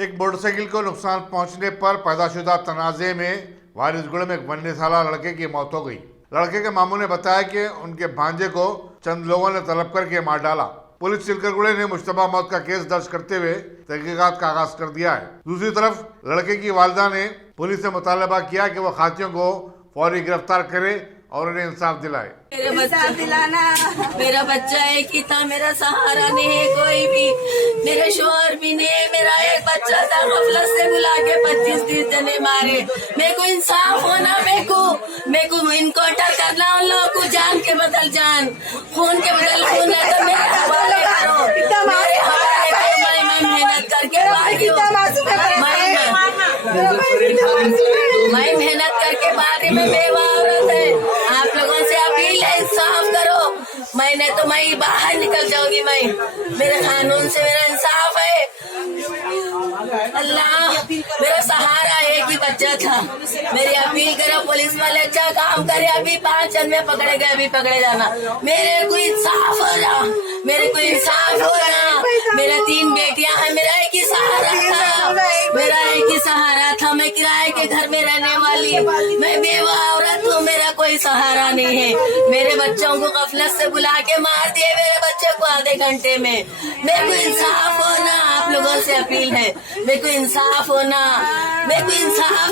एक मोटरसाइकिल को नुकसान पहुंचने पर पैदाशुदा तनाजे में वारिसगुड़ में एक 19 साल लड़के की मौत हो गई। लड़के के मामू ने बताया कि उनके भांजे को चंद लोगों ने तलब करके मार डाला। पुलिस चिलकरगुड़े ने मुश्तबा मौत का केस दर्ज करते हुए तहकीकात का आगाज कर दिया है। दूसरी तरफ लड़के की वालिदा ने पुलिस से मुतालबा किया कि वो खातियों को फौरी गिरफ्तार करे और उन्हें इंसाफ दिलाए। मेरा बच्चा एक ही था, मेरा सहारा नहीं है कोई भी, मेरे शोहर भी नहीं है, मेरा एक बच्चा था। गफलत से बुला के 25-30 जने मारे। मेरे को इंसाफ होना, मेरे को इनकाउंटर करना, उन लोगों को जान के बदल जान, खून के बदल खून है तो मेरे हवाले करो, मेरे हवाले करो। मैं मेहनत करके मैं मेहनत करके बारी में बेवा औरत है। आप लोगों से अपील है, इंसाफ करो। मैंने तो मैं बाहर निकल जाऊंगी, मैं मेरे कानून से मेरा इंसाफ है। अल्लाह मेरा सहारा एक ही बच्चा था। मेरी अपील करो, पुलिस वाले अच्छा काम करे। अभी 5 जन में पकड़े गए, अभी पकड़े जाना। मेरे को इंसाफ हो रहा, मेरे को इंसाफ हो रहा। मेरा 3 बेटियां हैं, मेरा एक ही सहारा था, मेरा एक ही सहारा था। मैं किराए के घर में रहने वाली, मैं बेवा औरत हूँ, मेरा कोई सहारा नहीं है। मेरे बच्चों को गफलत से बुला के मार दिए, मेरे बच्चे को आधे घंटे में। मेरे को इंसाफ होना, आप लोगों से अपील है, मेरे को इंसाफ होना, मेरे को इंसाफ